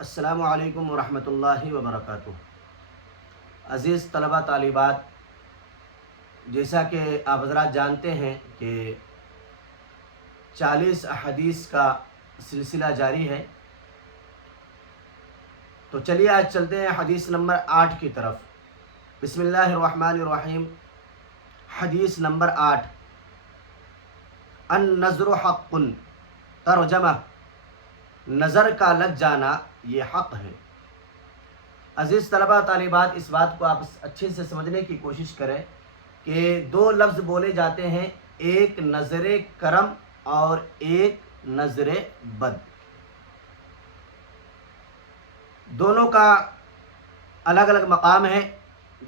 السلام علیکم ورحمۃ اللہ وبرکاتہ۔ عزیز طلبہ طالبات، جیسا کہ آپ حضرات جانتے ہیں کہ 40 احادیث کا سلسلہ جاری ہے، تو چلیے آج چلتے ہیں حدیث نمبر 8 کی طرف۔ بسم اللہ الرحمن الرحیم۔ حدیث نمبر 8، النظر حق، ترجمہ: نظر کا لگ جانا یہ حق ہے۔ عزیز طلبہ طالبات، اس بات کو آپ اچھے سے سمجھنے کی کوشش کریں کہ دو لفظ بولے جاتے ہیں، ایک نظر کرم اور ایک نظر بد۔ دونوں کا الگ الگ مقام ہے،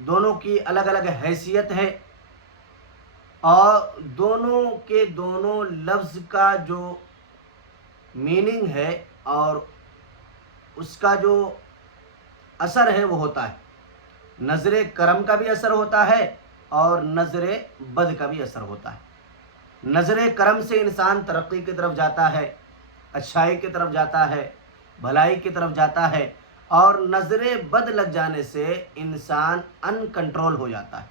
دونوں کی الگ الگ حیثیت ہے، اور دونوں کے دونوں لفظ کا جو میننگ ہے اور اس کا جو اثر ہے وہ ہوتا ہے۔ نظر کرم کا بھی اثر ہوتا ہے اور نظر بد کا بھی اثر ہوتا ہے۔ نظر کرم سے انسان ترقی کی طرف جاتا ہے، اچھائی کی طرف جاتا ہے، بھلائی کی طرف جاتا ہے، اور نظر بد لگ جانے سے انسان ان کنٹرول ہو جاتا ہے،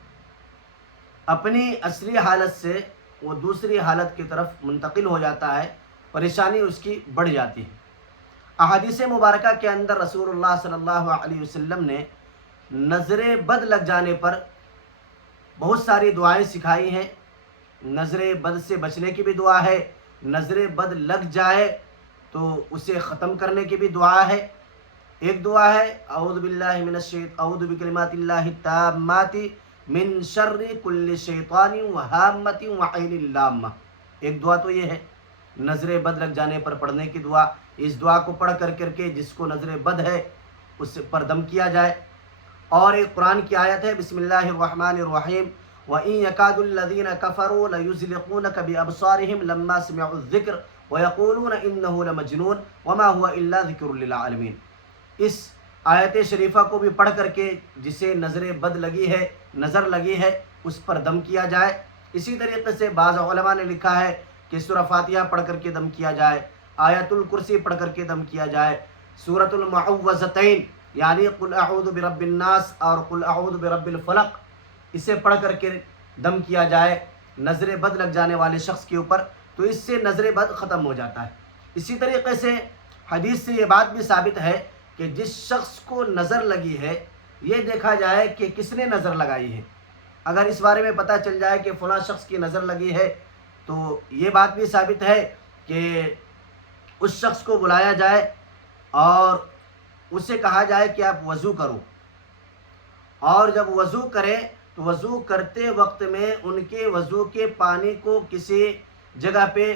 اپنی اصلی حالت سے وہ دوسری حالت کی طرف منتقل ہو جاتا ہے، پریشانی اس کی بڑھ جاتی ہے۔ احادیث مبارکہ کے اندر رسول اللہ صلی اللہ علیہ وسلم نے نظر بد لگ جانے پر بہت ساری دعائیں سکھائی ہیں۔ نظر بد سے بچنے کی بھی دعا ہے، نظر بد لگ جائے تو اسے ختم کرنے کی بھی دعا ہے۔ ایک دعا ہے اعوذ بکلمات اللہ التامات من شر کل شیطان وہامۃ وعین اللامہ۔ ایک دعا تو یہ ہے نظر بد لگ جانے پر پڑھنے کی دعا۔ اس دعا کو پڑھ کر کے جس کو نظر بد ہے اس پر دم کیا جائے۔ اور ایک قرآن کی آیت ہے، بسم اللہ الرحمن الرحیم، وَإِن يَكَادُ الَّذِينَ كَفَرُوا لَيُزْلِقُونَكَ بِأَبْصَارِهِمْ لَمَّا سَمِعُوا الذِّكْرَ وَيَقُولُونَ إِنَّهُ لَمَجْنُونٌ وَمَا هُوَ إِلَّا ذِكْرٌ لِّلْعَالَمِينَ۔ اس آیت شریفہ کو بھی پڑھ کر کے جسے نظر بد لگی ہے، نظر لگی ہے، اس پر دم کیا جائے۔ اسی طریقے سے بعض علماء نے لکھا ہے کہ سورہ فاتحہ پڑھ کر کے دم کیا جائے، آیت الکرسی پڑھ کر کے دم کیا جائے، سورۃ المعوذتین یعنی قل اعوذ برب الناس اور قل اعوذ برب الفلق، اسے پڑھ کر کے دم کیا جائے نظر بد لگ جانے والے شخص کے اوپر، تو اس سے نظر بد ختم ہو جاتا ہے۔ اسی طریقے سے حدیث سے یہ بات بھی ثابت ہے کہ جس شخص کو نظر لگی ہے یہ دیکھا جائے کہ کس نے نظر لگائی ہے۔ اگر اس بارے میں پتہ چل جائے کہ فلاں شخص کی نظر لگی ہے تو یہ بات بھی ثابت ہے کہ اس شخص کو بلایا جائے اور اسے کہا جائے کہ آپ وضو کرو، اور جب وضو کرے تو وضو کرتے وقت میں ان کے وضو کے پانی کو کسی جگہ پہ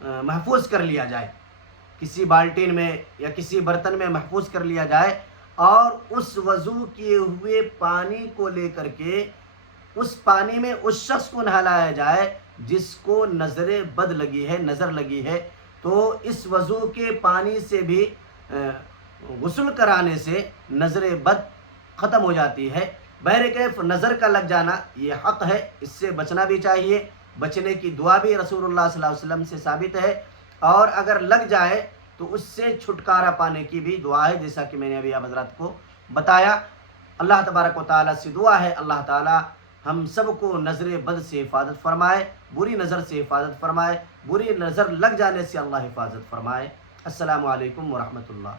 محفوظ کر لیا جائے، کسی بالٹین میں یا کسی برتن میں محفوظ کر لیا جائے، اور اس وضو کیے ہوئے پانی کو لے کر کے اس پانی میں اس شخص کو نہلایا جائے جس کو نظر بد لگی ہے، نظر لگی ہے۔ تو اس وضو کے پانی سے بھی غسل کرانے سے نظر بد ختم ہو جاتی ہے۔ بہرکیف نظر کا لگ جانا یہ حق ہے، اس سے بچنا بھی چاہیے۔ بچنے کی دعا بھی رسول اللہ صلی اللہ علیہ وسلم سے ثابت ہے، اور اگر لگ جائے تو اس سے چھٹکارا پانے کی بھی دعا ہے، جیسا کہ میں نے ابھی آپ حضرات کو بتایا۔ اللہ تبارک و تعالیٰ سے دعا ہے اللہ تعالیٰ ہم سب کو نظر بد سے حفاظت فرمائے، بری نظر سے حفاظت فرمائے، بری نظر لگ جانے سے اللہ حفاظت فرمائے۔ السلام علیکم ورحمۃ اللہ۔